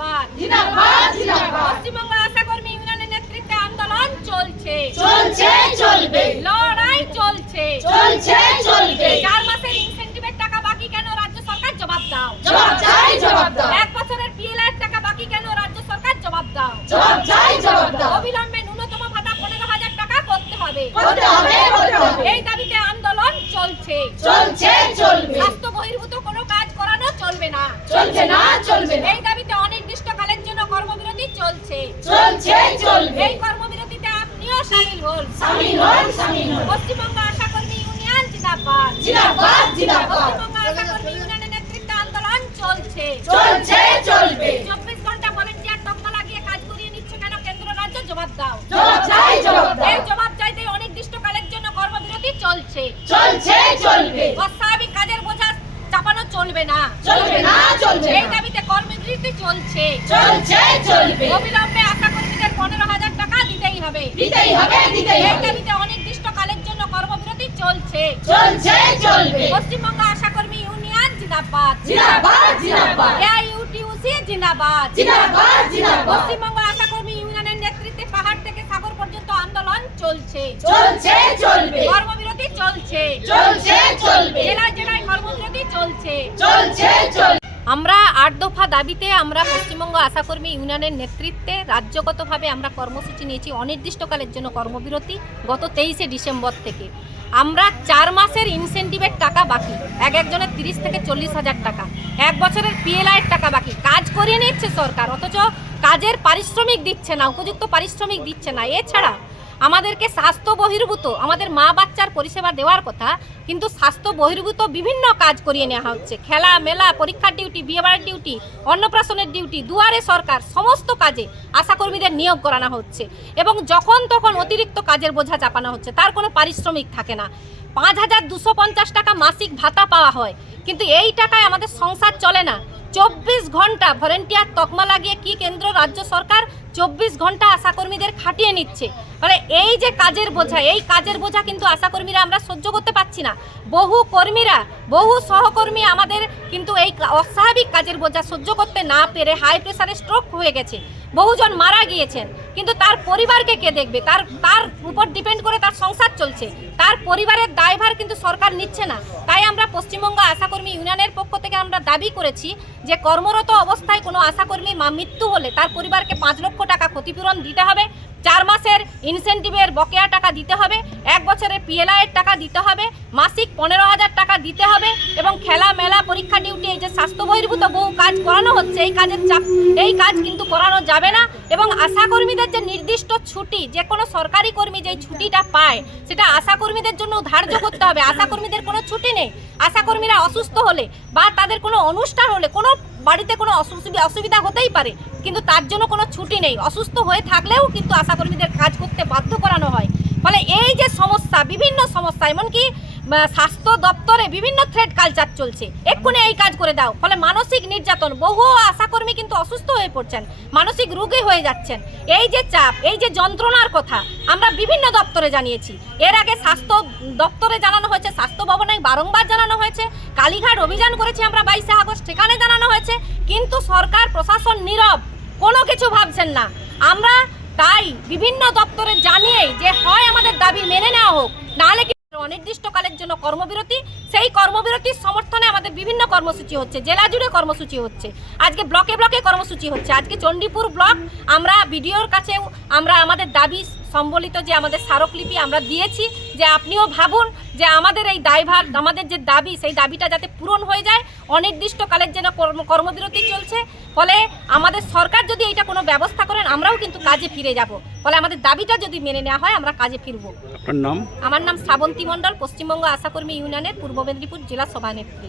জিন্দাবাদ জিন্দাবাদ জিন্দাবাদ। পশ্চিমবঙ্গ আশাকর্মী ইউনিয়নের নেতৃত্বে আন্দোলন চলছে চলছে চলবে, লড়াই চলছে চলছে চলবে। 4 মাসের ইনসেন্টিভের টাকা বাকি কেন রাজ্য সরকার জবাব দাও। জবাব চাই, জবাব দাও। 1 বছরের পিএলআই টাকা বাকি কেন রাজ্য সরকার জবাব দাও। জবাব চাই, জবাব দাও। অবিলম্বে ন্যূনতম ভাতা 15,000 টাকা করতে হবে। করতে হবে, করতে হবে। এই দাবিতে আন্দোলন চলছে। চলছে চলবে, স্বাস্থ্য বহির্ভূত কোনো কাজ করানো চলবে না। চলছে না, চলবে না। এই দাবিতে অনির্দিষ্টকালের জন্য কর্মবিরতি চলছে। চলছে চলবে। এই কর্মবিরতিতে আপনিও শামিল হন। শামিল হন, শামিল হন। পশ্চিমবঙ্গ আশাকর্মী ইউনিয়ন জিন্দাবাদ। জিন্দাবাদ জিন্দাবাদ। পশ্চিমবঙ্গ আশাকর্মী ইউনিয়নের নেতৃত্বে আন্দোলন চলছে। চলছে চলবে। 24 ঘন্টা ভলেন্টিয়ার তকমা লাগিয়ে কাজ করিয়ে নিচ্ছে কেন কেন্দ্র রাজ্য জবাব দাও। জবাব চাই, জবাব দাও। এই জবাব চাইতে অনির্দিষ্টকালের জন্য কর্মবিরতি চলছে। চলছে চলবে। অস্বাভাবিক কাজের বোঝা চাপানো চলবে না। চলবে না, চলবে এই না। দাবিতে কর্মবিরতি চলছে। চলছে চলবে। অবিলম্বে আশাকর্মীদের 15,000 টাকা দিতেই হবে। দিতেই হবে, দিতেই এই হবে। দাবিতে অনির্দিষ্টকালের জন্য কর্মবিরতি চলছে। চলছে চলবে। পশ্চিমবঙ্গ আশাকর্মী ইউনিয়ন জিন্দাবাদ। জিন্দাবাদ জিন্দাবাদ। এআইইউটিউসি জিন্দাবাদ। জিন্দাবাদ জিন্দাবাদ। পশ্চিমবঙ্গ আশাকর্মী ইউনিয়নের নেতৃত্বে পাহাড় থেকে সাগর পর্যন্ত আন্দোলন চলছে। চলছে চলবে। কর্মবিরতি চলছে। চলছে চলবে। জেলায় জেলায় কর্মবিরতি চলছে। চলছে চলবে। আমরা 8 দফা দাবিতে আমরা পশ্চিমবঙ্গ আশাকর্মী ইউনিয়নের নেতৃত্বে রাজ্যগতভাবে আমরা কর্মসূচি নিয়েছি অনির্দিষ্টকালের জন্য কর্মবিরতি গত 23শে ডিসেম্বর থেকে। আমরা 4 মাসের ইনসেন্টিভের টাকা বাকি, একজনের 30 থেকে 40,000 টাকা, 1 বছরের পিএলআইয়ের টাকা বাকি, কাজ করিয়ে নিচ্ছে সরকার, অথচ কাজের পারিশ্রমিক দিচ্ছে না, উপযুক্ত পারিশ্রমিক দিচ্ছে না। এছাড়া আমাদেরকে স্বাস্থ্য বহির্ভূত আমাদের মা বাচ্চার পরিষেবা দেওয়ার কথা, কিন্তু স্বাস্থ্য বহির্ভূত বিভিন্ন কাজ করিয়ে নেওয়া হচ্ছে। খেলা মেলা, পরীক্ষার ডিউটি, বিয়েবাড়ির ডিউটি, অন্নপ্রাশনের ডিউটি, দুয়ারে সরকার, সমস্ত কাজে আশাকর্মীদের নিয়োগ করানো হচ্ছে এবং যখন তখন অতিরিক্ত কাজের বোঝা চাপানো হচ্ছে, তার কোনো পারিশ্রমিক থাকে না। 5,250 টাকা মাসিক ভাতা পাওয়া হয়, কিন্তু এই টাকায় আমাদের সংসার চলে না। 24 ঘন্টা ভলেন্টিয়ার তকমা লাগিয়ে কি কেন্দ্র রাজ্য সরকার 24 ঘন্টা আশাকর্মীদের খাটিয়ে নিচ্ছে। মানে এই যে কাজের বোঝা, এই কাজের বোঝা কিন্তু আশাকর্মীরা আমরা সহ্য করতে পারছি না। বহু কর্মীরা, বহু সহকর্মী আমাদের কিন্তু এই অস্বাভাবিক কাজের বোঝা সহ্য করতে না পেরে হাই প্রেসারে স্ট্রোক হয়ে গেছে, বহুজন মারা গিয়েছেন, কিন্তু তার পরিবারকে কে দেখবে? তার উপর ডিপেন্ড করে তার সংসার চলছে, তার পরিবারের দায়ভার কিন্তু সরকার নিচ্ছে না। তাই আমরা পশ্চিমবঙ্গ আশাকর্মী ইউনিয়নের পক্ষ থেকে আমরা দাবি করেছি যে কর্মরত অবস্থায় কোনো আশাকর্মী মৃত্যু হলে তার পরিবারকে 5 লক্ষ টাকা ক্ষতিপূরণ দিতে হবে, 4 মাসের ইনসেন্টিভের বকেয়া টাকা দিতে হবে, 1 বছরের পিএলআইয়ের টাকা দিতে হবে, মাসিক 15,000 টাকা দিতে হবে এবং খেলা মেলা, পরীক্ষা ডিউটি, এই যে স্বাস্থ্য বহির্ভূত বহু কাজ করানো হচ্ছে, এই কাজের চাপ, এই কাজ কিন্তু করানো যাবে না। এবং আশাকর্মীদের যে নির্দিষ্ট ছুটি, যে কোনো সরকারি কর্মী যেই ছুটিটা পায় সেটা আশাকর্মীদের জন্য ধার্য করতে হবে। আশাকর্মীদের কোনো ছুটি নেই। আশাকর্মীরা অসুস্থ হলে বা তাদের কোনো অনুষ্ঠান হলে, কোনো বাড়িতে কোনো অসুবিধা হতেই পারে, কিন্তু তার জন্য কোনো ছুটি নেই। অসুস্থ হয়ে থাকলেও কিন্তু আশাকর্মীদের কাজ করতে বাধ্য করানো হয়। ফলে এই যে সমস্যা, বিভিন্ন সমস্যা, এমনকি স্বাস্থ্য দপ্তরে বিভিন্ন থ্রেড কালচার চলছে, এক্ষুনি এই কাজ করে দাও। ফলে মানসিক নির্যাতন, বহু আশাকর্মী কিন্তু অসুস্থ হয়ে পড়ছেন, মানসিক রোগী হয়ে যাচ্ছেন। এই যে চাপ, এই যে যন্ত্রণার কথা আমরা বিভিন্ন দপ্তরে জানিয়েছি। এর আগে স্বাস্থ্য দপ্তরে জানানো হয়েছে, স্বাস্থ্য ভবনে বারংবার জানানো হয়েছে, কালীঘাট অভিযান করেছি আমরা 22শে আগস্ট, সেখানে জানানো হয়েছে, কিন্তু সরকার প্রশাসন নীরব, কোনো কিছু ভাবছেন না। আমরা তাই বিভিন্ন দপ্তরে জানিয়ে যে হয় আমাদের দাবি মেনে নেওয়া হোক, নাহলে অনির্দিষ্টকালের জন্য কর্মবিরতি। সেই কর্মবিরতির সমর্থনে আমাদের বিভিন্ন কর্মসূচি হচ্ছে, জেলা জুড়ে কর্মসূচি হচ্ছে, আজকে ব্লকে ব্লকে কর্মসূচি হচ্ছে। আজকে চণ্ডীপুর ব্লক আমরা বিডিওর কাছেও আমরা আমাদের দাবি সম্বলিত যে আমাদের স্মারকলিপি আমরা দিয়েছি, যে আপনিও ভাবুন যে আমাদের এই দায়ভার, আমাদের যে দাবি, সেই দাবিটা যাতে পূরণ হয়ে যায়। অনির্দিষ্টকালের জন্য কর্মবিরতি চলছে, ফলে আমাদের সরকার যদি এইটা কোনো ব্যবস্থা করেন আমরাও কিন্তু কাজে ফিরে যাব। ফলে আমাদের দাবিটা যদি মেনে নেওয়া হয় আমরা কাজে ফিরব। আপনার নাম? আমার নাম শ্রাবন্তী মণ্ডল, পশ্চিমবঙ্গ আশাকর্মী ইউনিয়নের পূর্ব মেদিনীপুর জেলা সভানেত্রী।